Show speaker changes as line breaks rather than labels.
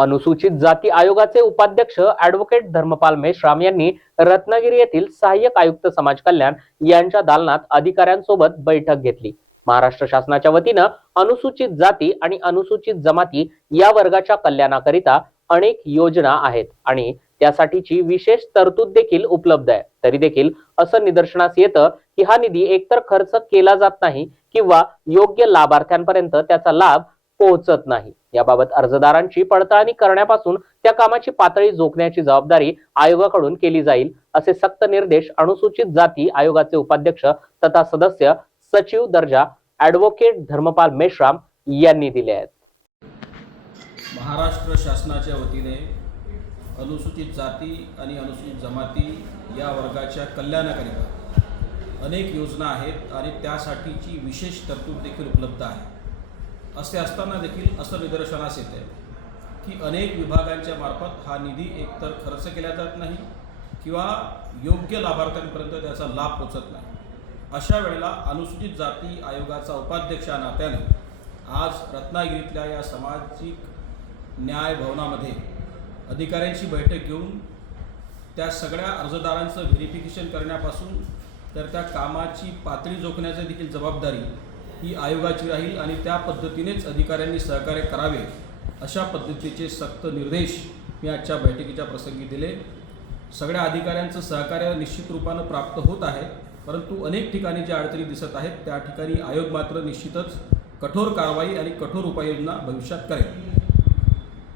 अनुसूचित जाती आयोगाचे उपाध्यक्ष ऍडव्होकेट धर्मपाल मेश्राम यांनी रत्नागिरी येथील सहाय्यक आयुक्त समाज कल्याण यांच्या दालनात अधिकाऱ्यांसोबत बैठक घेतली महाराष्ट्र शासनाच्या वतीनं अनुसूचित जाती आणि अनुसूचित जमाती या वर्गाच्या कल्याणाकरिता अनेक योजना आहेत आणि त्यासाठीची विशेष तरतूद देखील उपलब्ध आहे तरी देखील असं निदर्शनास येतं की हा निधी एकतर खर्च केला जात नाही किंवा योग्य लाभार्थ्यांपर्यंत त्याचा लाभ पोहोचत नाही याबाबत अर्जदारांची पडताळणी करण्यापासून त्या कामाची पातळी जोखण्याची जबाबदारी आयोगाकडून केली जाईल असे सक्त निर्देश अनुसूचित जाती आयोगाचे उपाध्यक्ष तथा सदस्य सचिव दर्जा ऍडव्होकेट धर्मपाल मेश्राम यांनी दिले आहेत
महाराष्ट्र शासनाच्या वतीने अनुसूचित जाती आणि अनुसूचित जमाती या वर्गाच्या कल्याणाकरिता अनेक योजना आहेत आणि त्यासाठीची विशेष तरतूद देखील उपलब्ध आहे असे असताना देखील असं निदर्शनास येते की अनेक विभागांच्या मार्फत हा निधी एकतर खर्च केला जात नाही किंवा योग्य लाभार्थ्यांपर्यंत त्याचा लाभ पोचत नाही अशा वेळेला अनुसूचित जाती आयोगाचा उपाध्यक्ष नात्याने आज रत्नागिरीतल्या या सामाजिक न्याय भवनामध्ये अधिकाऱ्यांची बैठक घेऊन त्या सगळ्या अर्जदारांचं व्हेरिफिकेशन करण्यापासून तर त्या कामाची पातळी जोखण्याची देखील जबाबदारी ही आयोगाची राहील आणि त्या पद्धतीनेच अधिकाऱ्यांनी सहकार्य करावे अशा पद्धतीचे सक्त निर्देश मी आजच्या बैठकीच्या प्रसंगी दिले सगळ्या अधिकाऱ्यांचं सहकार्य निश्चित रूपानं प्राप्त होत आहे परंतु अनेक ठिकाणी ज्या अडचणी दिसत आहेत त्या ठिकाणी आयोग मात्र निश्चितच कठोर कारवाई आणि कठोर उपाययोजना भविष्यात करेल